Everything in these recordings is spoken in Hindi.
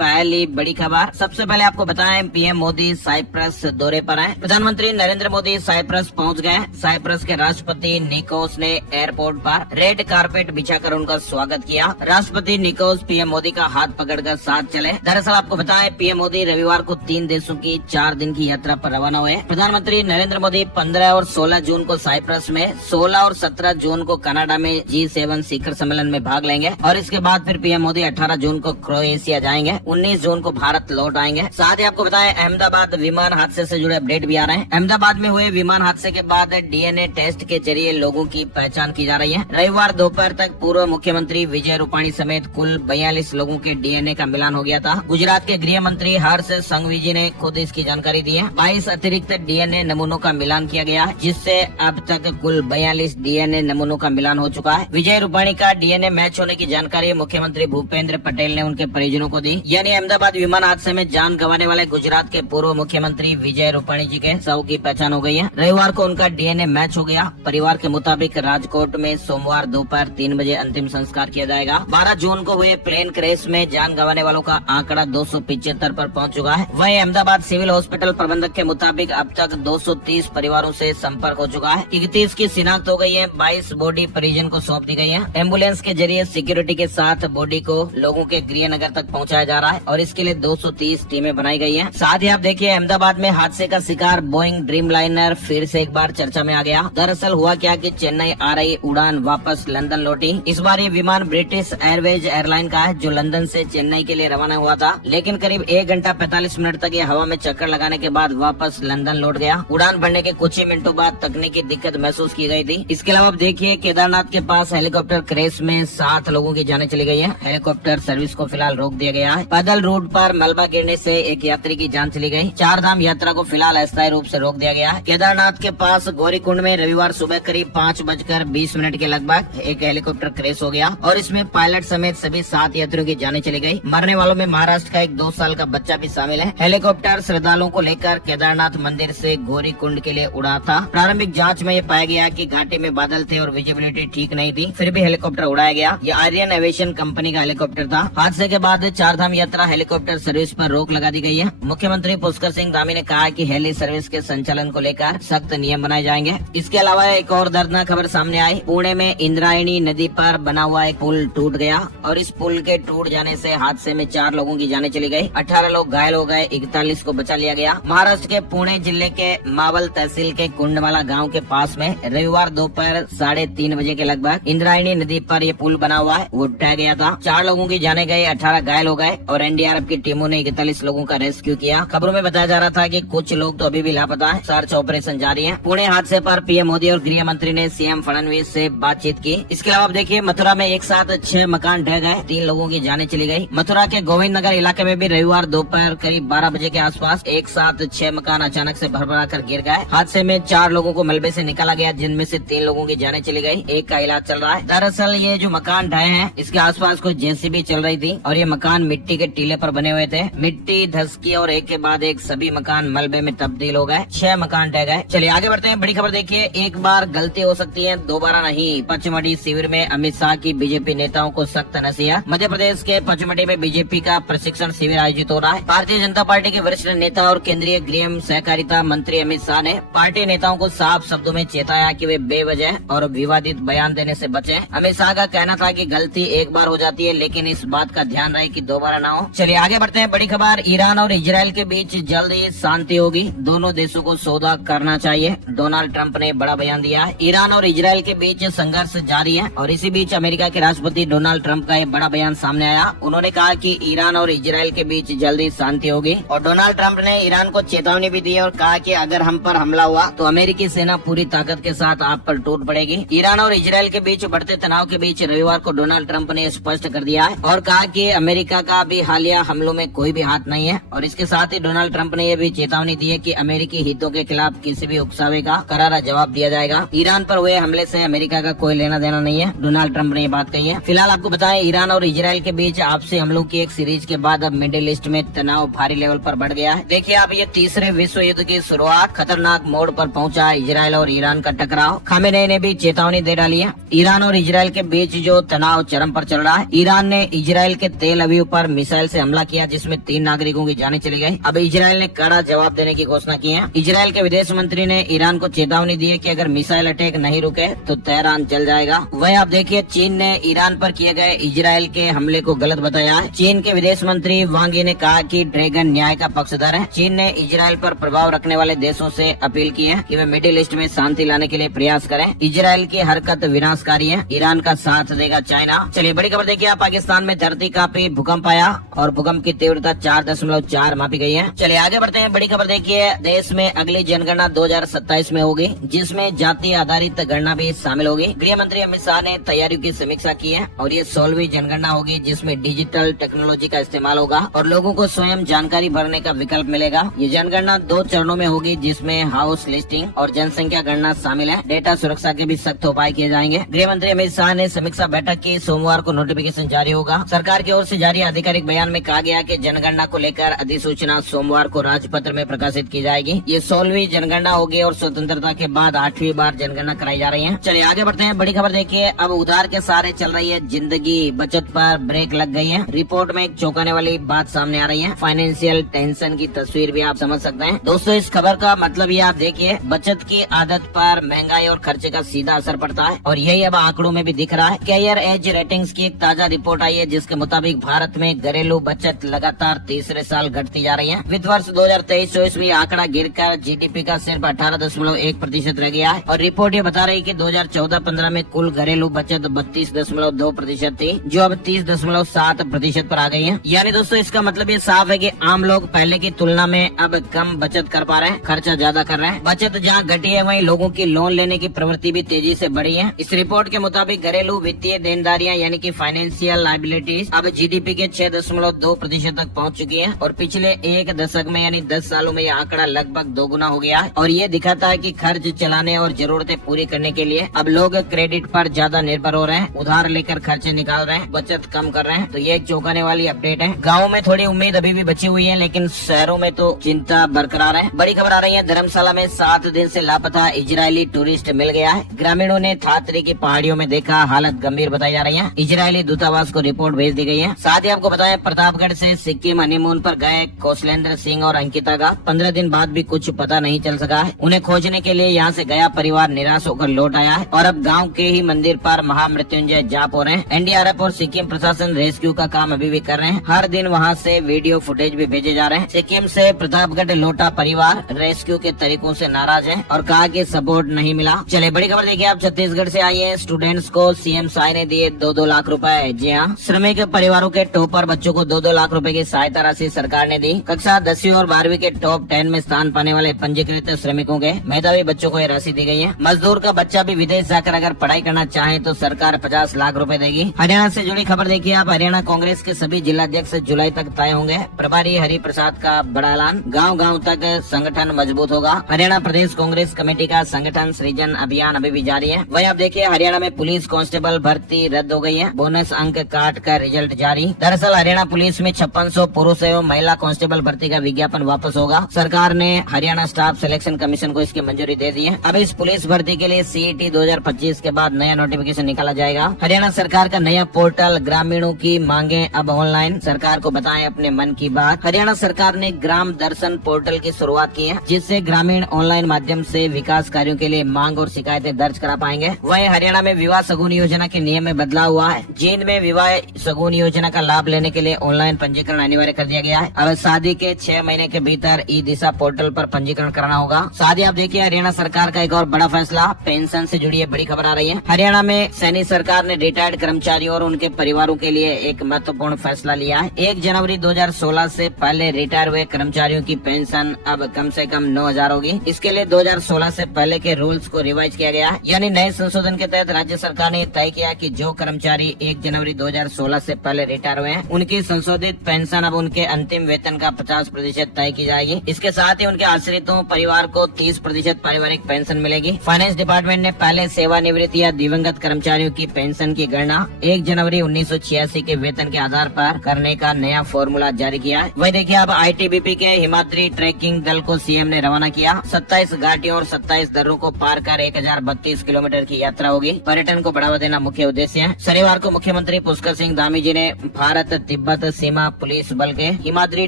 पहली बड़ी खबर। सबसे पहले आपको बताएं, पीएम मोदी साइप्रस दौरे पर हैं। प्रधानमंत्री नरेंद्र मोदी साइप्रस पहुंच गए। साइप्रस के राष्ट्रपति निकोस ने एयरपोर्ट पर रेड कारपेट बिछाकर उनका स्वागत किया। राष्ट्रपति निकोस पीएम मोदी का हाथ पकड़कर साथ चले। दरअसल आपको बताएं, पीएम मोदी रविवार को 3 देशों की 4 दिन की यात्रा पर रवाना हुए। प्रधानमंत्री नरेंद्र मोदी 15 और 16 जून को साइप्रस में, 16 और 17 जून को कनाडा में G7 शिखर सम्मेलन में भाग लेंगे और इसके बाद फिर पीएम मोदी 18 जून को क्रोएशिया जाएंगे, 19 जून को भारत लौट आएंगे। साथ ही आपको बताएं, अहमदाबाद विमान हादसे से जुड़े अपडेट भी आ रहे हैं। अहमदाबाद में हुए विमान हादसे के बाद डीएनए टेस्ट के जरिए लोगों की पहचान की जा रही है। रविवार दोपहर तक पूर्व मुख्यमंत्री विजय रूपाणी समेत कुल 42 लोगों के डीएनए का मिलान हो गया था। गुजरात के गृह मंत्री हर्ष संघवी ने खुद इसकी जानकारी दी है। 22 अतिरिक्त डीएनए नमूनों का मिलान किया गया, जिससे अब तक कुल 42 डीएनए नमूनों का मिलान हो चुका है। विजय रूपाणी का डीएनए मैच होने की जानकारी मुख्यमंत्री भूपेंद्र पटेल ने उनके परिजनों को दी। यानी अहमदाबाद विमान हादसे में जान गंवाने वाले गुजरात के पूर्व मुख्यमंत्री विजय रूपाणी जी के शव की पहचान हो गई है। रविवार को उनका डीएनए मैच हो गया। परिवार के मुताबिक राजकोट में सोमवार दोपहर 3 बजे अंतिम संस्कार किया जाएगा। 12 जून को हुए प्लेन क्रैश में जान गंवाने वालों का आंकड़ा 275 पर पहुंच चुका है। वहीं अहमदाबाद सिविल हॉस्पिटल प्रबंधक के मुताबिक अब तक 230 परिवारों से संपर्क हो चुका है। 31 की शिनाख्त हो गई है। 22 बॉडी परिजन को सौंप दी गई है। एम्बुलेंस के जरिए सिक्योरिटी के साथ बॉडी को लोगों के गृहनगर तक पहुंचाया जा रहा है और इसके लिए 230 टीमें बनाई गई हैं। साथ ही आप देखिए, अहमदाबाद में हादसे का शिकार बोइंग ड्रीमलाइनर फिर से एक बार चर्चा में आ गया। दरअसल हुआ क्या कि चेन्नई आ रही उड़ान वापस लंदन लौटी। इस बार ये विमान ब्रिटिश एयरवेज एयरलाइन का है, जो लंदन से चेन्नई के लिए रवाना हुआ था, लेकिन करीब 1 घंटा 45 मिनट तक ये हवा में चक्कर लगाने के बाद वापस लंदन लौट गया। उड़ान भरने के कुछ ही मिनटों बाद तकनीकी दिक्कत महसूस की गई थी। इसके अलावा आप देखिए, केदारनाथ के पास हेलीकॉप्टर क्रैश में 7 लोगों की जानें चली गई है। हेलीकॉप्टर सर्विस को फिलहाल रोक दिया गया है। पैदल रूट पर मलबा गिरने से एक यात्री की जान चली गई। 4 धाम यात्रा को फिलहाल अस्थायी रूप से रोक दिया गया है। केदारनाथ के पास गौरीकुंड में रविवार सुबह करीब 5:20 के लगभग एक हेलीकॉप्टर क्रैश हो गया और इसमें पायलट समेत सभी 7 यात्रियों की जानें चली गई। मरने वालों में महाराष्ट्र का एक 2 साल का बच्चा भी शामिल है। हेलीकॉप्टर श्रद्धालुओं को लेकर केदारनाथ मंदिर से गौरीकुंड के लिए उड़ा था। प्रारंभिक जांच में ये पाया गया कि घाटी में बादल थे और विजिबिलिटी ठीक नहीं थी, फिर भी हेलीकॉप्टर उड़ाया गया। ये आर्यन एविएशन कंपनी का हेलीकॉप्टर था। हादसे के बाद 4 धाम यात्रा हेलीकॉप्टर सर्विस पर रोक लगा दी गई है। मुख्यमंत्री पुष्कर सिंह धामी ने कहा कि हेली सर्विस के संचालन को लेकर सख्त नियम बनाए जाएंगे। इसके अलावा एक और दर्दनाक खबर सामने आई। पुणे में इंद्रायणी नदी पर बना हुआ एक पुल टूट गया और इस पुल के टूट जाने से हादसे में 4 लोगों की जानें चली गई। 18 लोग घायल हो गए, 41 को बचा लिया गया। महाराष्ट्र के पुणे जिले के मावल तहसील के कुंडमाला गाँव के पास में रविवार दोपहर 3:30 बजे के लगभग इंद्रायणी नदी पर ये पुल बना हुआ है, वो टूटा गया था। 4 लोगों की जाने गए, 18 घायल हो गए और एनडीआरएफ की टीमों ने 41 लोगों का रेस्क्यू किया। खबरों में बताया जा रहा था कि कुछ लोग तो अभी भी लापता है। सर्च ऑपरेशन जारी है। पुणे हादसे पर पीएम मोदी और गृह मंत्री ने सीएम फडणवीस से बातचीत की। इसके अलावा आप देखिए, मथुरा में एक साथ 6 मकान ढह गए, 3 लोगों की जानें चली गई। मथुरा के गोविंद नगर इलाके में भी रविवार दोपहर करीब 12 बजे के आसपास एक साथ 6 मकान अचानक से भरभरा कर गिर गए। हादसे में 4 लोगों को मलबे से निकाला गया, जिनमें से 3 लोगों की जानें चली गई, एक का इलाज चल रहा है। दरअसल ये जो मकान ढहे हैं, इसके आसपास कुछ जेसीबी चल रही थी और ये मकान मिट्टी के टीले पर बने हुए थे। मिट्टी धसकी और एक के बाद एक सभी मकान मलबे में तब्दील हो गए। 6 मकान ढह गए। चलिए आगे बढ़ते हैं। बड़ी खबर देखिए, एक बार गलती हो सकती है, दोबारा नहीं। पचमढ़ी शिविर में अमित शाह की बीजेपी नेताओं को सख्त नसीहत। मध्य प्रदेश के पचमढ़ी में बीजेपी का प्रशिक्षण शिविर आयोजित हो रहा है। भारतीय जनता पार्टी के वरिष्ठ नेता और केंद्रीय गृह सहकारिता मंत्री अमित शाह ने पार्टी नेताओं को साफ शब्दों में चेताया कि वे बेवजह और विवादित बयान देने से बचें। अमित शाह का कहना था कि गलती एक बार हो जाती है, लेकिन इस बात का ध्यान रहे कि दोबारा ना हो। चलिए आगे बढ़ते हैं। बड़ी खबर, ईरान और इजरायल के बीच जल्द ही शांति होगी, दोनों देशों को सौदा करना चाहिए। डोनाल्ड ट्रंप ने बड़ा बयान दिया है। ईरान और इजरायल के बीच संघर्ष जारी है और इसी बीच अमेरिका के राष्ट्रपति डोनाल्ड ट्रंप का एक बड़ा बयान सामने आया। उन्होंने कहा कि ईरान और इजरायल के बीच जल्दी शांति होगी और डोनाल्ड ट्रंप ने ईरान को चेतावनी भी दी और कहा कि अगर हम पर हमला हुआ तो अमेरिकी सेना पूरी ताकत के साथ आप पर टूट पड़ेगी। ईरान और इजरायल के बीच बढ़ते तनाव के बीच रविवार को डोनाल्ड ट्रंप ने स्पष्ट कर दिया है और कहा कि अमेरिका का भी हालिया हमलों में कोई भी हाथ नहीं है। और इसके साथ ही डोनाल्ड ट्रंप ने यह भी चेतावनी दी है कि अमेरिकी हितों के खिलाफ किसी भी उकसावे का करारा जवाब दिया जाएगा। ईरान पर हुए हमले से अमेरिका का कोई लेना देना नहीं है, डोनाल्ड ट्रंप ने ये बात कही है। फिलहाल आपको बताएं, ईरान और इजरायल के बीच आपसी हमलों की एक सीरीज के बाद अब मिडिल ईस्ट में तनाव भारी लेवल पर बढ़ गया है। देखिए आप, ये तीसरे विश्व युद्ध की शुरुआत खतरनाक मोड़ पर पहुंचा। इजरायल और ईरान का टकराव, खामेनेई ने भी चेतावनी दे डाली है। ईरान और इजरायल के बीच जो तनाव चरम पर चल रहा है। ईरान ने इजरायल के तेल अवीव पर मिसाइल से हमला किया, जिसमें 3 नागरिकों की जानें चली गई। अब इजराइल ने कड़ा जवाब देने की घोषणा की है। इजराइल के विदेश मंत्री ने ईरान को चेतावनी दी है कि अगर मिसाइल अटैक नहीं रुके तो तेहरान जल जाएगा। वही आप देखिए, चीन ने ईरान पर किए गए इजराइल के हमले को गलत बताया है। चीन के विदेश मंत्री वांग यी ने कहा कि ड्रैगन न्याय का पक्षधर है। चीन ने इजराइल पर प्रभाव रखने वाले देशों से अपील की है कि वे मिडिल ईस्ट में शांति लाने के लिए प्रयास करें। इजराइल की हरकत विनाशकारी है, ईरान का साथ देगा चाइना। चलिए बड़ी खबर देखिए, पाकिस्तान में धरती कांपी, भूकंप आया और भूकंप की तीव्रता 4.4 मापी गई है। चलिए आगे बढ़ते हैं। बड़ी खबर देखिए, देश में अगली जनगणना 2027 में होगी, जिसमें जाति आधारित गणना भी शामिल होगी। गृह मंत्री अमित शाह ने तैयारियों की समीक्षा की है और ये 16वीं जनगणना होगी, जिसमें डिजिटल टेक्नोलॉजी का इस्तेमाल होगा और लोगों को स्वयं जानकारी भरने का विकल्प मिलेगा। ये जनगणना 2 चरणों में होगी, जिसमें हाउस लिस्टिंग और जनसंख्या गणना शामिल है। डेटा सुरक्षा के भी सख्त उपाय किए जाएंगे। गृह मंत्री अमित शाह ने समीक्षा बैठक की, सोमवार को नोटिफिकेशन जारी होगा। सरकार की ओर से जारी आधिकारिक बयान में कहा गया कि जनगणना को लेकर अधिसूचना सोमवार को राजपत्र में प्रकाशित की जाएगी। ये 16वीं जनगणना होगी और स्वतंत्रता के बाद 8वीं बार जनगणना कराई जा रही है। चलिए आगे बढ़ते हैं। बड़ी खबर देखिए, अब उधार के सहारे चल रही है जिंदगी, बचत पर ब्रेक लग गई है। रिपोर्ट में एक चौंकाने वाली बात सामने आ रही है। फाइनेंशियल टेंशन की तस्वीर भी आप समझ सकते हैं। दोस्तों, इस खबर का मतलब ये आप देखिए, बचत की आदत पर महंगाई और खर्चे का सीधा असर पड़ता है और यही अब आंकड़ों में भी दिख रहा है। कैरियर एज रेटिंग्स की एक ताजा रिपोर्ट आई है, जिसके मुताबिक भारत में घरेलू बचत लगातार तीसरे साल घटती जा रही है। वित्त वर्ष 2023-24 में आंकड़ा गिरकर जीडीपी का सिर्फ 18.1% रह गया है और रिपोर्ट ये बता रही है कि 2014-15 में कुल घरेलू बचत 32.2% थी, जो अब 30.7% पर आ गई है। यानी दोस्तों, इसका मतलब ये साफ है कि आम लोग पहले की तुलना में अब कम बचत कर पा रहे हैं, खर्चा ज्यादा कर रहे हैं। बचत जहाँ घटी है, वहीं लोगों की लोन लेने की प्रवृत्ति भी तेजी से बढ़ी है। इस रिपोर्ट के मुताबिक घरेलू वित्तीय देनदारियां यानी कि फाइनेंशियल लायबिलिटीज अब जीडीपी के 6.2% तक पहुंच चुकी है और पिछले एक दशक में यानी 10 सालों में यह आंकड़ा लगभग दोगुना हो गया है। और ये दिखाता है कि खर्च चलाने और जरूरतें पूरी करने के लिए अब लोग क्रेडिट पर ज्यादा निर्भर हो रहे हैं, उधार लेकर खर्चे निकाल रहे हैं, बचत कम कर रहे हैं। तो ये एक चौंकाने वाली अपडेट है। गाँव में थोड़ी उम्मीद अभी भी बची हुई है, लेकिन शहरों में तो चिंता बरकरार है। बड़ी खबर आ रही है, धर्मशाला में 7 दिन से लापता इजरायली टूरिस्ट मिल गया है। ग्रामीणों ने थात्री की पहाड़ियों में देखा, हालत गंभीर बताई जा रही है। इजरायली दूतावास को रिपोर्ट भेज दी गई है। साथ ही आपको बताएं, प्रतापगढ़ से सिक्किम हनीमून पर गए कौशलेंद्र सिंह और अंकिता का 15 दिन बाद भी कुछ पता नहीं चल सका है। उन्हें खोजने के लिए यहाँ से गया परिवार निराश होकर लौट आया है और अब गाँव के ही मंदिर पर महामृत्युंजय जाप हो रहे हैं। एनडीआरएफ और सिक्किम प्रशासन रेस्क्यू का काम अभी भी कर रहे हैं। हर दिन वहाँ से वीडियो फुटेज भी भेजे जा रहे हैं। सिक्किम से प्रतापगढ़ लौटा परिवार रेस्क्यू के तरीकों से नाराज है और कहा कि सपोर्ट नहीं मिला। चले बड़ी खबर देखिए, आप छत्तीसगढ़ से आई है। स्टूडेंट्स को सीएम साई ने दिए 2-2 लाख रुपए। जी हाँ, श्रमिक परिवारों के टॉपर बच्चों को 2-2 लाख रुपए की सहायता राशि सरकार ने दी। कक्षा 10वीं और 12वीं के टॉप 10 में स्थान पाने वाले पंजीकृत श्रमिकों के मेधावी बच्चों को ये राशि दी गई है। मजदूर का बच्चा भी विदेश जाकर अगर पढ़ाई करना चाहे तो सरकार 50 लाख रुपए देगी। हरियाणा से जुड़ी खबर देखिए आप, हरियाणा कांग्रेस के सभी जिलाध्यक्ष जुलाई तक तय होंगे। प्रभारी हरि प्रसाद का बड़ा ऐलान, गाँव-गाँव तक संगठन मजबूत होगा। हरियाणा प्रदेश कांग्रेस कमेटी का संगठन सृजन अभियान अभी भी जारी है। वही आप देखिए, हरियाणा में पुलिस कांस्टेबल भर्ती रद्द हो गई है। बोनस अंक काट कर रिजल्ट जारी। दरअसल हरियाणा पुलिस में 5600 पुरुष एवं महिला कांस्टेबल भर्ती का विज्ञापन वापस होगा। सरकार ने हरियाणा स्टाफ सिलेक्शन कमीशन को इसकी मंजूरी दे दी है। अब इस पुलिस भर्ती के लिए सीईटी 2025 के बाद नया नोटिफिकेशन निकाला जाएगा। हरियाणा सरकार का नया पोर्टल, ग्रामीणों की मांगे अब ऑनलाइन, सरकार को बताएं अपने मन की बात। हरियाणा सरकार ने ग्राम दर्शन पोर्टल की शुरुआत की है, जिससे ग्रामीण ऑनलाइन माध्यम से विकास कार्यों के लिए मांग और शिकायतें दर्ज करा पाएंगे। वहीं हरियाणा में विवाह शगुन योजना के नियम में बदलाव हुआ है, जिनमें विवाह शगुन योजना का लाभ लेने के लिए ऑनलाइन पंजीकरण अनिवार्य कर दिया गया है। अब शादी के 6 महीने के भीतर ई दिशा पोर्टल पर पंजीकरण कराना होगा। साथ ही आप देखिए, हरियाणा सरकार का एक और बड़ा फैसला, पेंशन से जुड़ी बड़ी खबर आ रही है। हरियाणा में सैनिक सरकार ने रिटायर्ड कर्मचारियों और उनके परिवारों के लिए एक महत्वपूर्ण फैसला लिया है। 1 जनवरी 2016 से पहले रिटायर हुए कर्मचारियों की पेंशन अब कम से कम 9,000 होगी। इसके लिए 2016 से पहले के रूल्स को रिवाइज किया गया है। यानी नए संशोधन के तहत राज्य सरकार ने तय किया कि जो कर्मचारी 1 जनवरी 2016 से पहले रिटायर हुए हैं, उनकी संशोधित पेंशन अब उनके अंतिम वेतन का 50% तय की जाएगी। इसके साथ ही उनके आश्रितों परिवार को 30% पारिवारिक पेंशन मिलेगी। फाइनेंस डिपार्टमेंट ने पहले सेवानिवृत्त या दिवंगत कर्मचारियों की पेंशन की गणना 1 जनवरी 1986 के वेतन के आधार पर करने का नया फॉर्मूला जारी किया है। वही देखिए, अब आईटीबीपी के हिमाद्री ट्रैकिंग दल को सीएम ने रवाना किया। 27 घाटियों और 27 दर्रों को पार कर 1032 किलोमीटर की यात्रा होगी। पर्यटन को बढ़ावा देना मुख्य उद्देश्य है। शनिवार को मुख्यमंत्री पुष्कर सिंह धामी जी ने भारत तिब्बत सीमा पुलिस बल के हिमाद्री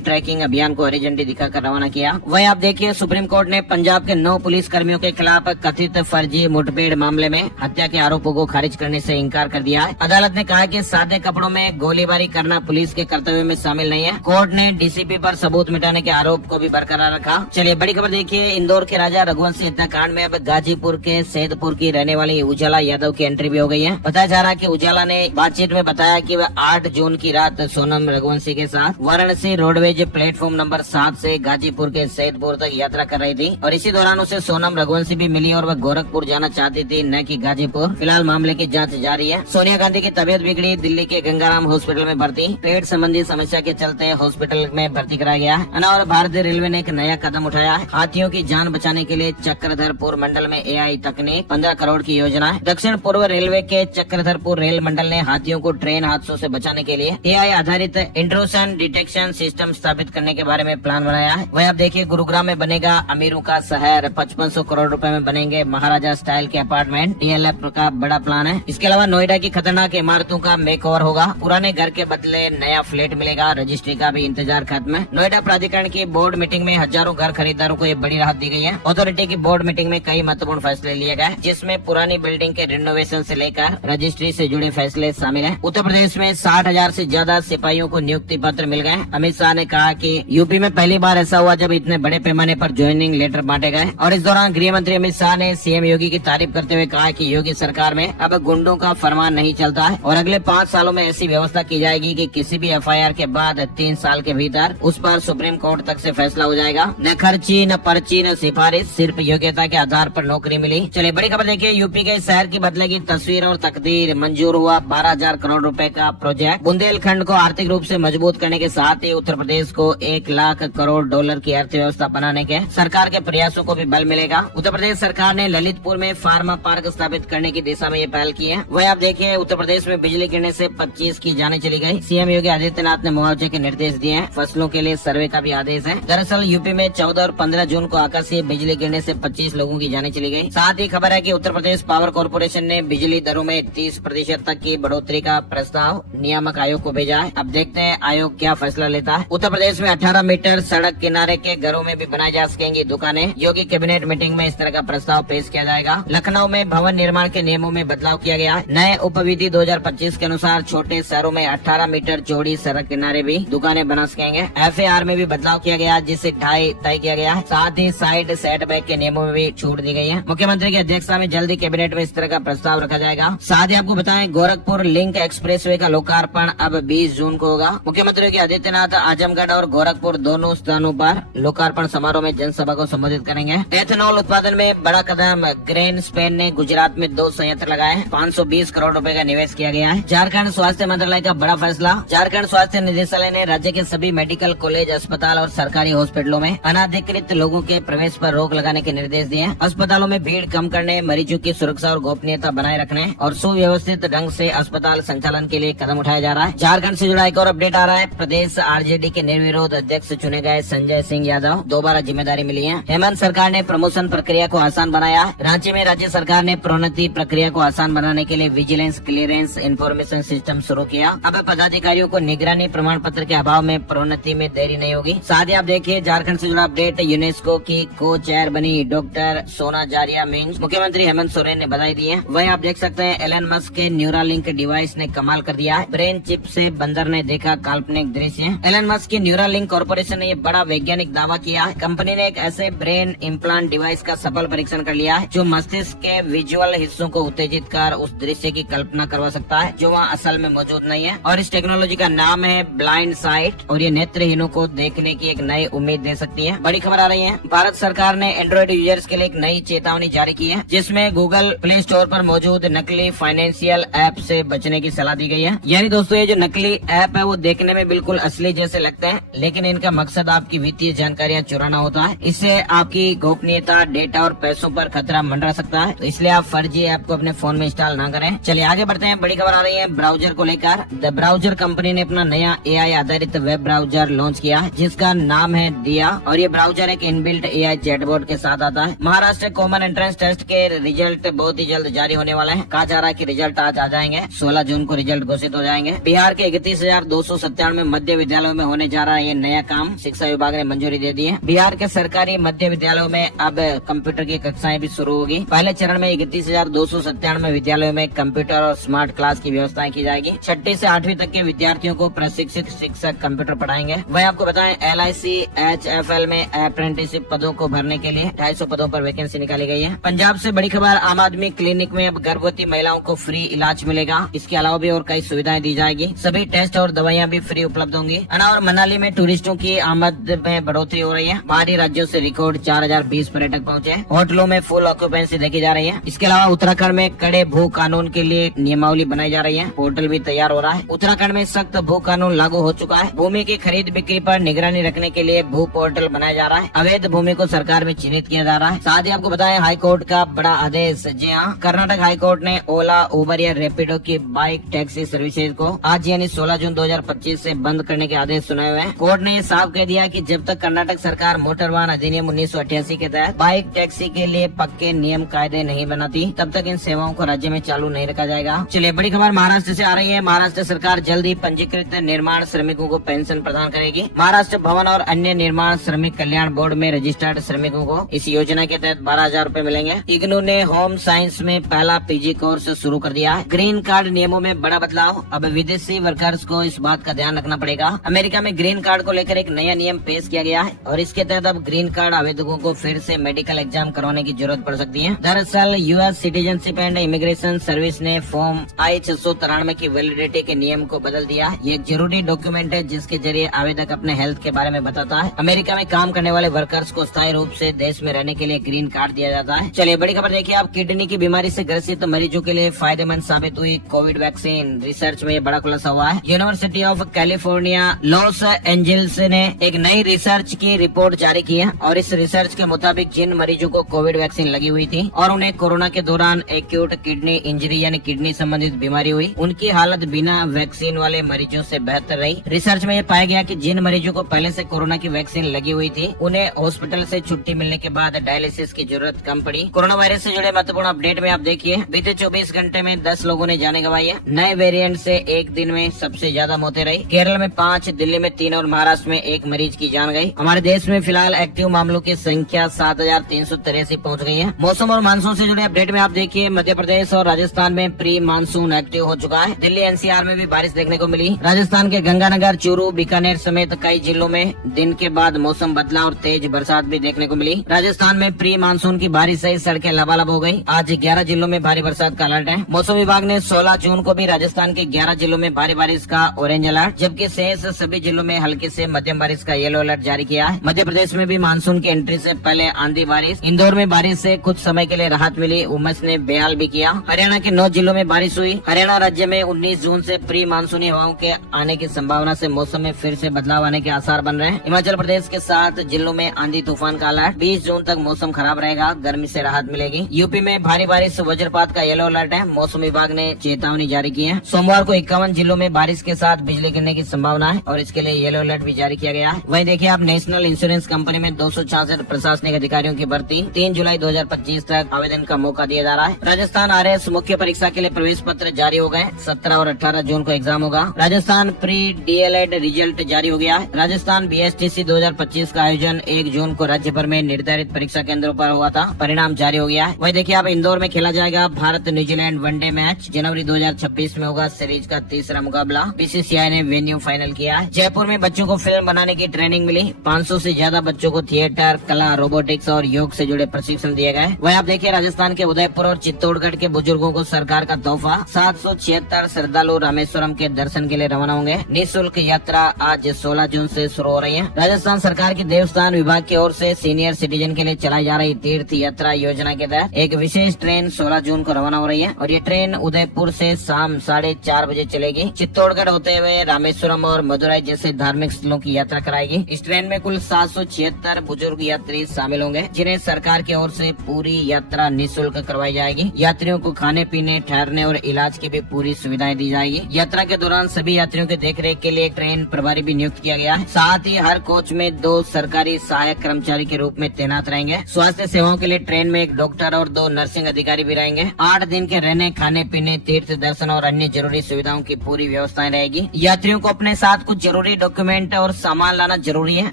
ट्रैकिंग अभियान को हरी झंडी दिखाकर रवाना किया। वहीं आप देखिए सुप्रीम कोर्ट ने पंजाब के 9 पुलिस कर्मियों के खिलाफ कथित फर्जी मुठभेड़ मामले में हत्या के आरोपों को खारिज करने से इंकार कर दिया है। अदालत ने कहा कि सादे कपड़ों में गोलीबारी करना पुलिस के कर्तव्य में शामिल नहीं है। कोर्ट ने डीसीपी पर सबूत मिटाने के आरोप को भी बरकरार रखा। चलिए बड़ी खबर देखिए, इंदौर के राजा रघुवंशी हत्याकांड में अब गाजीपुर के सैदपुर की रहने वाली उजाला यादव की एंट्री भी हो गई है। बताया जा रहा है कि उजाला ने बातचीत में बताया कि वह 8 जून की रात सोनम रघुवंशी के साथ वाराणसी रोडवेज प्लेटफॉर्म नंबर 7 से गाजीपुर के सैदपुर तक यात्रा कर रही थी और इसी दौरान उसे सोनम रघुवंशी भी मिली और वह गोरखपुर जाना चाहती थी, न कि गाजीपुर। फिलहाल मामले की जांच जारी है। सोनिया गांधी की तबीयत बिगड़ी, दिल्ली के गंगाराम हॉस्पिटल में भर्ती। पेट संबंधी समस्या के चलते हॉस्पिटल में भर्ती कराया गया है। और भारतीय रेलवे ने एक नया कदम उठाया है। हाथियों की जान बचाने के लिए चक्रधरपुर मंडल में AI तकनीक 15 करोड़ की योजना है। दक्षिण पूर्व रेलवे के चक्रधरपुर रेल मंडल ने हाथियों को ट्रेन हादसों से बचाने के लिए AI आधारित इंट्रूशन डिटेक्शन सिस्टम स्थापित करने के बारे में प्लान बनाया है। वही आप देखिए गुरुग्राम में बनेगा अमीरों का शहर, 5500 करोड़ रुपए में बनेंगे महाराजा स्टाइल के अपार्टमेंट। DLF का बड़ा प्लान है। इसके अलावा नोएडा की खतरनाक इमारतों का मेकओवर होगा। पुराने घर के बदले नया फ्लैट मिलेगा। रजिस्ट्री का भी इंतजार खत्म है। नोएडा प्राधिकरण की बोर्ड मीटिंग में हजारों घर खरीदारों को ये बड़ी राहत दी गई है। अथॉरिटी की बोर्ड मीटिंग में कई महत्वपूर्ण फैसले लिए गए, जिसमें पुरानी बिल्डिंग के रिनोवेशन से लेकर रजिस्ट्री से जुड़े फैसले शामिल हैं। उत्तर प्रदेश में 60,000 से ज्यादा सिपाहियों को नियुक्ति पत्र मिल गए। अमित शाह ने कहा कि यूपी में पहली बार ऐसा हुआ जब इतने बड़े पैमाने पर ज्वाइनिंग लेटर बांटे गए। और इस दौरान गृह मंत्री अमित शाह ने CM योगी की तारीफ करते हुए कहा कि योगी सरकार में अब गुंडों का फरमान नहीं चलता है और अगले 5 सालों में ऐसी व्यवस्था की जाएगी कि किसी भी FIR के बाद 3 साल के भीतर उस पर सुप्रीम कोर्ट तक से फैसला हो जाएगा। न खर्ची, न पर्ची, न सिफारिश, सिर्फ योग्यता के आधार पर नौकरी मिली। चलिए बड़ी खबर देखिए, यूपी के शहर की बदलेगी तस्वीर और तकदीर। मंजूर हुआ 12,000 करोड़ रुपए का प्रोजेक्ट। बुंदेलखंड को आर्थिक रूप से मजबूत करने के साथ ही उत्तर प्रदेश को 1 लाख करोड़ डॉलर की अर्थव्यवस्था बनाने के सरकार के प्रयासों को भी बल मिलेगा। उत्तर प्रदेश सरकार ने ललितपुर में फार्मा पार्क स्थापित करने की दिशा में ये पहल की है। वही आप देखिए उत्तर प्रदेश में बिजली गिरने से 25 की जाने चली गई। CM योगी आदित्यनाथ ने मुआवजे के निर्देश दिए हैं। फसलों के लिए सर्वे का भी आदेश है। दरअसल यूपी में 14 और 15 जून को आकाशीय बिजली गिरने से 25 लोगों की जाने चली गई। साथ ही खबर है कि उत्तर प्रदेश पावर कॉर्पोरेशन ने बिजली दरों में 30% तक की बढ़ोतरी का प्रस्ताव नियामक आयोग को भेजा है। अब देखते हैं आयोग क्या फैसला लेता है। उत्तर प्रदेश में 18 मीटर सड़क किनारे के घरों में भी बनाई जा सकेंगी दुकानें। योगी कैबिनेट मीटिंग में इस तरह का प्रस्ताव पेश किया जाएगा। लखनऊ में भवन निर्माण के नियमों में बदलाव किया गया है। नए उपविधि 2025 के अनुसार छोटे शहरों में 18 मीटर चौड़ी सड़क किनारे भी दुकानें बना सकेंगे। FAR में भी बदलाव किया गया, जिससे 2.5 तय किया गया है। साथ ही साइड सेटबैक के नियमों में भी छूट दी गई है। मुख्यमंत्री की अध्यक्षता में जल्दी कैबिनेट में इस तरह का प्रस्ताव रखा जाएगा। साथ ही आपको बताएं गोरखपुर लिंक एक्सप्रेसवे का लोकार्पण अब 20 जून को होगा। मुख्यमंत्री योगी आदित्यनाथ आजमगढ़ और गोरखपुर दोनों स्थानों पर लोकार्पण समारोह में जनसभा को संबोधित करेंगे। एथेनॉल उत्पादन में बड़ा कदम। ग्रेन स्पेन ने गुजरात में 2 संयंत्र लगाए। 520 करोड़ रुपए का निवेश किया गया है। झारखंड स्वास्थ्य मंत्रालय का बड़ा फैसला। झारखंड स्वास्थ्य निदेशालय ने राज्य के सभी मेडिकल कॉलेज, अस्पताल और सरकारी हॉस्पिटलों में अनाधिकृत लोगों के प्रवेश पर रोक लगाने के निर्देश दिए। अस्पतालों में भीड़ कम करने, मरीजों की सुरक्षा और गोपनीयता बनाए रखने और सुव्यवस्थित ढंग से अस्पताल संचालन के लिए कदम उठाया जा रहा है। झारखंड से जुड़ा एक और अपडेट आ रहा है। प्रदेश RJD के निर्विरोध अध्यक्ष चुने गए संजय सिंह यादव दोबारा जिम्मेदारी मिली है। हेमंत सरकार ने प्रमोशन प्रक्रिया को आसान बनाया। रांची में राज्य सरकार ने प्रोन्नति प्रक्रिया को आसान बनाने के लिए विजिलेंस क्लियरेंस इंफॉर्मेशन सिस्टम शुरू किया। अब पदाधिकारियों को निगरानी प्रमाण पत्र के अभाव में प्रोन्नति में देरी नहीं होगी। साथ ही आप देखिए झारखंड से जुड़ा अपडेट। यूनेस्को की को चेयर बनी डॉक्टर सोना जारिया मिंज। मुख्यमंत्री हेमंत सोरेन ने बधाई दी है। वहीं आप देख सकते हैं एलन मस्क के न्यूरालिंक डिवाइस ने कमाल कर दिया है। ब्रेन चिप से बंदर ने देखा काल्पनिक दृश्य। एलन मस्क की न्यूरालिंक कॉर्पोरेशन ने ये बड़ा वैज्ञानिक दावा किया है। कंपनी ने एक ऐसे ब्रेन इम्प्लांट डिवाइस का सफल परीक्षण कर लिया है जो मस्तिष्क के विजुअल हिस्सों को उत्तेजित कर उस दृश्य की कल्पना करवा सकता है जो वहाँ असल में मौजूद नहीं है। और इस टेक्नोलॉजी का नाम है ब्लाइंड साइट और ये नेत्रहीनों को देखने की एक नई उम्मीद दे सकती है। बड़ी खबर आ रही है। भारत सरकार ने एंड्रॉइड यूजर्स के लिए एक नई चेतावनी जारी की है, जिसमें गूगल प्ले स्टोर पर मौजूद नकली फाइनेंशियल ऐप से बचने की सलाह दी गई है। यानी दोस्तों ये जो नकली ऐप है वो देखने में बिल्कुल असली जैसे लगते हैं, लेकिन इनका मकसद आपकी वित्तीय जानकारियां चुराना होता है। इससे आपकी गोपनीयता, डेटा और पैसों पर खतरा मंडरा सकता है, तो इसलिए आप फर्जी ऐप को अपने फोन में इंस्टॉल ना करें। चलिए आगे बढ़ते हैं। बड़ी खबर आ रही है ब्राउजर को लेकर। द ब्राउजर कंपनी ने अपना नया AI आधारित वेब ब्राउजर लॉन्च किया है, जिसका नाम है दिया। और ये ब्राउजर एक इनबिल्ट AI चैटबॉट के साथ आता है। महाराष्ट्र कॉमन एंट्रेंस टेस्ट के रिजल्ट बहुत ही जल्द जारी होने वाले हैं। कहा जा रहा है कि रिजल्ट आज आ जाएंगे। 16 जून को रिजल्ट घोषित हो जाएंगे। बिहार के 31,297 मध्य विद्यालयों में होने जा रहा है ये नया काम। शिक्षा विभाग ने मंजूरी दे दी है। बिहार के सरकारी मध्य विद्यालयों में अब कंप्यूटर की कक्षाएं भी शुरू होगी। पहले चरण में 31,297 विद्यालयों में कंप्यूटर और स्मार्ट क्लास की व्यवस्थाएं की जाएगी। 6ठी से 8वीं तक के विद्यार्थियों को प्रशिक्षित शिक्षक कंप्यूटर पढ़ाएंगे। वहीं आपको बताएं LIC HFL में अप्रेंटिसशिप पदों को भरने के लिए 250 पदों पर वैकेंसी निकाली गई है। पंजाब से बड़ी खबर, आम आदमी क्लिनिक में अब गर्भवती महिलाओं को फ्री इलाज मिलेगा। इसके अलावा भी और कई सुविधाएं दी जाएगी। सभी टेस्ट और दवाइयां भी फ्री उपलब्ध होंगी। और मनाली में टूरिस्टों की आमद में बढ़ोतरी हो रही है। बाहरी राज्यों से रिकॉर्ड 4020 पर्यटक पहुंचे। होटलों में फुल ऑक्यूपेंसी देखी जा रही है। इसके अलावा उत्तराखंड में कड़े भू कानून के लिए नियमावली बनाई जा रही है। पोर्टल भी तैयार हो रहा है। उत्तराखंड में सख्त भू कानून लागू हो चुका है। भूमि की खरीद बिक्री पर निगरानी रखने के लिए भू पोर्टल बनाया जा रहा है। अवैध भूमि को सरकार में चिन्हित किया जा रहा है। साथ ही आपको बताएं हाई कोर्ट का बड़ा आदेश। जी हाँ, कर्नाटक हाई कोर्ट ने ओला, उबर या रैपिडो की बाइक टैक्सी सर्विसेज को आज यानी 16 जून 2025 से बंद करने के आदेश सुनाए हुए हैं। कोर्ट ने ये साफ कह दिया कि जब तक कर्नाटक सरकार मोटर वाहन अधिनियम 1988 के तहत बाइक टैक्सी के लिए पक्के नियम कायदे नहीं बनाती, तब तक इन सेवाओं को राज्य में चालू नहीं रखा जाएगा। चलिए बड़ी खबर महाराष्ट्र से आ रही है। महाराष्ट्र सरकार जल्द ही पंजीकृत निर्माण श्रमिकों को पेंशन प्रदान करेगी। महाराष्ट्र भवन और अन्य निर्माण श्रमिक कल्याण बोर्ड में रजिस्टर्ड श्रमिकों को इस योजना के तहत 12,000 रूपए मिलेंगे। इग्नू ने होम साइंस में पहला PG कोर्स शुरू कर दिया है। ग्रीन कार्ड नियमों में बड़ा बदलाव। अब विदेशी वर्कर्स को इस बात का ध्यान रखना पड़ेगा। अमेरिका में ग्रीन कार्ड को लेकर एक नया नियम पेश किया गया है और इसके तहत अब ग्रीन कार्ड आवेदकों को फिर से मेडिकल एग्जाम करवाने की जरूरत पड़ सकती है। दरअसल US citizenship and immigration service ने फॉर्म I-693 की वैलिडिटी के नियम को बदल दिया। ये एक जरूरी डॉक्यूमेंट है जिसके जरिए आवेदक अपने हेल्थ के बारे में बताता है। अमेरिका में काम करने वाले वर्कर्स को स्थायी रूप से देश में रहने के लिए ग्रीन कार्ड दिया जाता है। चलिए बड़ी खबर देखिए, आप किडनी की बीमारी से ग्रसित मरीजों के लिए फायदेमंद साबित हुई कोविड वैक्सीन। रिसर्च में ये बड़ा खुलासा हुआ है। University of California Los Angeles ने एक नई रिसर्च की रिपोर्ट जारी की है और इस रिसर्च के मुताबिक जिन मरीजों को कोविड वैक्सीन लगी हुई थी और उन्हें कोरोना के दौरान एक्यूट किडनी इंजरी यानी किडनी संबंधित बीमारी हुई, उनकी हालत बिना वैक्सीन वाले मरीजों से बेहतर रही। रिसर्च में ये पाया गया कि जिन मरीजों को पहले से कोरोना की वैक्सीन लगी हुई थी उन्हें हॉस्पिटल से छुट्टी मिलने के बाद डायलिसिस की जरूरत कम पड़ी। कोरोना वायरस से जुड़े महत्वपूर्ण अपडेट में आप देखिए, बीते 24 घंटे में 10 लोगों ने जाने गंवाई है। नए वेरिएंट से एक दिन में सबसे ज्यादा मौतें रही। केरल में 5, दिल्ली में 3 और महाराष्ट्र में 1 मरीज की जान गई। हमारे देश में फिलहाल एक्टिव मामलों की संख्या 7,383 पहुंच गई है। मौसम और मानसून से जुड़े अपडेट में आप देखिए, मध्य प्रदेश और राजस्थान में प्री मानसून एक्टिव हो चुका है। दिल्ली NCR में भी बारिश देखने को मिली। राजस्थान के गंगानगर, चूरू, बीकानेर समेत कई जिलों में दिन के बाद मौसम बदला और तेज बरसात भी देखने को मिली। राजस्थान में प्री मानसून की बारिश से सड़कें लबालब हो गई। आज 11 जिलों में भारी बरसात का अलर्ट है। मौसम विभाग ने 16 जून को भी राजस्थान के 11 जिलों में भारी बारिश का ऑरेंज अलर्ट, जबकि शेष सभी जिलों में हल्की से मध्यम बारिश का येलो अलर्ट जारी किया है। मध्य प्रदेश में भी मानसून की एंट्री से पहले आंधी बारिश। इंदौर में बारिश से कुछ समय के लिए राहत मिली। उमस ने बेहाल भी किया। हरियाणा के 9 जिलों में बारिश हुई। हरियाणा राज्य में 19 जून से प्री मानसूनी हवाओं के आने की संभावना से मौसम में फिर से बदलाव आने के आसार बन रहे हैं। हिमाचल प्रदेश के 7 जिलों में आंधी तूफान का अलर्ट। 20 जून तक मौसम खराब रहेगा, गर्मी से राहत मिलेगी। यूपी में भारी बारिश, वज्रपात का येलो अलर्ट है। मौसम विभाग ने चेतावनी जारी की है। सोमवार को 51 जिलों में बारिश के साथ बिजली गिरने की संभावना है और इसके लिए येलो अलर्ट भी जारी किया गया है। वहीं देखिए आप, नेशनल इंश्योरेंस कंपनी में 266 प्रशासनिक अधिकारियों की भर्ती। 3 जुलाई 2025 तक आवेदन का मौका दिया जा रहा है। राजस्थान RS मुख्य परीक्षा के लिए प्रवेश पत्र जारी हो गए। 17 और 18 जून को एग्जाम होगा। राजस्थान प्री DLED रिजल्ट जारी हो गया है। राजस्थान BSTC 2025 का आयोजन 1 जून को राज्य भर में निर्धारित परीक्षा केंद्रों पर हुआ था। परिणाम जारी हो गया है। वहीं देखिए आप, इंदौर में खेला जाएगा भारत न्यूजीलैंड वनडे मैच। जनवरी 2026 में होगा सीरीज का तीसरा मुकाबला। BCCI ने वेन्यू फाइनल किया है। जयपुर में बच्चों को फिल्म बनाने की ट्रेनिंग मिली। 500 से ज्यादा बच्चों को थिएटर, कला, रोबोटिक्स और योग से जुड़े प्रशिक्षण दिए गए। वहीं आप देखिए, राजस्थान के उदयपुर और चित्तौड़गढ़ के बुजुर्गों को सरकार का तोहफा। 776 श्रद्धालु रामेश्वरम के दर्शन के लिए रवाना होंगे। निःशुल्क यात्रा आज 16 जून से शुरू हो रही है। राजस्थान सरकार की देवस्थान विभाग की ओर से सीनियर सिटीजन के लिए चलाई जा रही तीर्थ यात्रा योजना के तहत एक विशेष ट्रेन 16 जून को रवाना हो रही है और ये ट्रेन उदयपुर से शाम 4:30 बजे चलेगी। चित्तौड़गढ़ होते हुए रामेश्वरम और मदुराई जैसे धार्मिक स्थलों की यात्रा कराएगी। इस ट्रेन में कुल 776 बुजुर्ग यात्री शामिल होंगे, जिन्हें सरकार की ओर से पूरी यात्रा निःशुल्क करवाई जाएगी। यात्रियों को खाने पीने, ठहरने और इलाज की भी पूरी सुविधाएं दी जाएगी। यात्रा के दौरान सभी यात्रियों के देखरेख के लिए ट्रेन प्रभारी भी नियुक्त किया गया है। साथ ही हर कोच में 2 सरकारी सहायक कर्मचारी के रूप में तैनात रहेंगे। स्वास्थ्य सेवाओं के लिए ट्रेन में 1 डॉक्टर और 2 नर्सिंग अधिकारी भी रहेंगे। 8 दिन के रहने, खाने पीने, तीर्थ दर्शन और अन्य जरूरी सुविधाओं की पूरी व्यवस्था व्यवस्थाएं रहेगी। यात्रियों को अपने साथ कुछ जरूरी डॉक्यूमेंट और सामान लाना जरूरी है।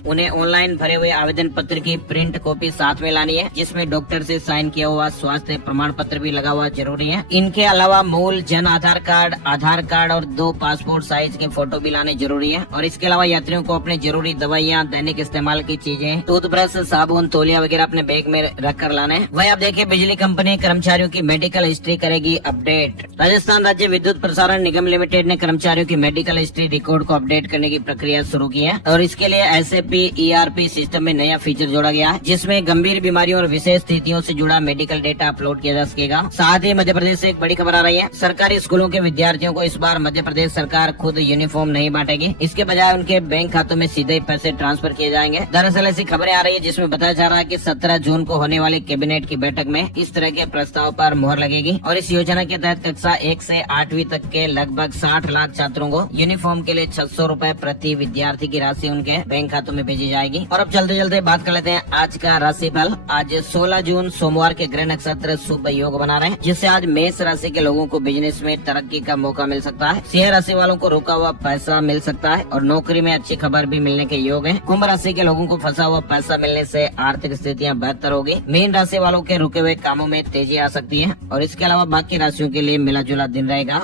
उन्हें ऑनलाइन भरे हुए आवेदन पत्र की प्रिंट कॉपी साथ में लानी है, जिसमें डॉक्टर से साइन किया हुआ स्वास्थ्य प्रमाण पत्र भी लगा हुआ जरूरी है। इनके अलावा मूल जन आधार कार्ड और 2 पासपोर्ट साइज के फोटो भी लाने जरूरी है। और इसके अलावा यात्रियों को अपने जरूरी दवाइयाँ, दैनिक इस्तेमाल की चीजें, टूथब्रश, साबुन, तौलिया वगैरह अपने बैग में रख कर लाना है। वही आप देखिए, बिजली कंपनी कर्मचारियों की मेडिकल हिस्ट्री करेगी अपडेट। राजस्थान राज्य विद्युत प्रसारण निगम लिमिटेड ने कर्मचारियों की मेडिकल हिस्ट्री रिकॉर्ड को अपडेट करने की प्रक्रिया शुरू की है और इसके लिए SAP ERP सिस्टम में नया फीचर जोड़ा गया है, जिसमें गंभीर बीमारियों और विशेष स्थितियों से जुड़ा मेडिकल डेटा अपलोड किया जा सकेगा। साथ ही मध्य प्रदेश से एक बड़ी खबर आ रही है। सरकारी स्कूलों के विद्यार्थियों को इस बार मध्य प्रदेश सरकार खुद यूनिफॉर्म नहीं बांटेगी। इसके बजाय उनके बैंक खातों में सीधे पैसे ट्रांसफर किए जाएंगे। दरअसल ऐसी खबरें आ रही है जिसमें बताया जा रहा है कि 17 जून को होने वाली कैबिनेट की बैठक में इस तरह के प्रस्ताव पर मुहर लगेगी और इस योजना के तहत कक्षा 1 से 8वीं तक के लगभग 60 लाख छात्रों को यूनिफॉर्म के लिए 600 रुपए प्रति विद्यार्थी की राशि उनके बैंक खातों में भेजी जाएगी। और अब चलते बात कर लेते हैं आज का राशिफल। आज 16 जून सोमवार के ग्रह नक्षत्र शुभ योग बना रहे हैं, जिससे आज मेष राशि के लोगों को बिजनेस में तरक्की का मौका मिल सकता है। सिंह राशि वालों को रुका हुआ पैसा मिल सकता है और नौकरी में अच्छी खबर भी मिलने के योग है। कुंभ राशि के लोगों को फंसा हुआ पैसा मिलने से आर्थिक स्थितियां बेहतर होगी। मीन राशि वालों के रुके हुए कामों में तेजी आ सकती है और इसके अलावा बाकी राशियों के लिए मिला जुला दिन रहेगा।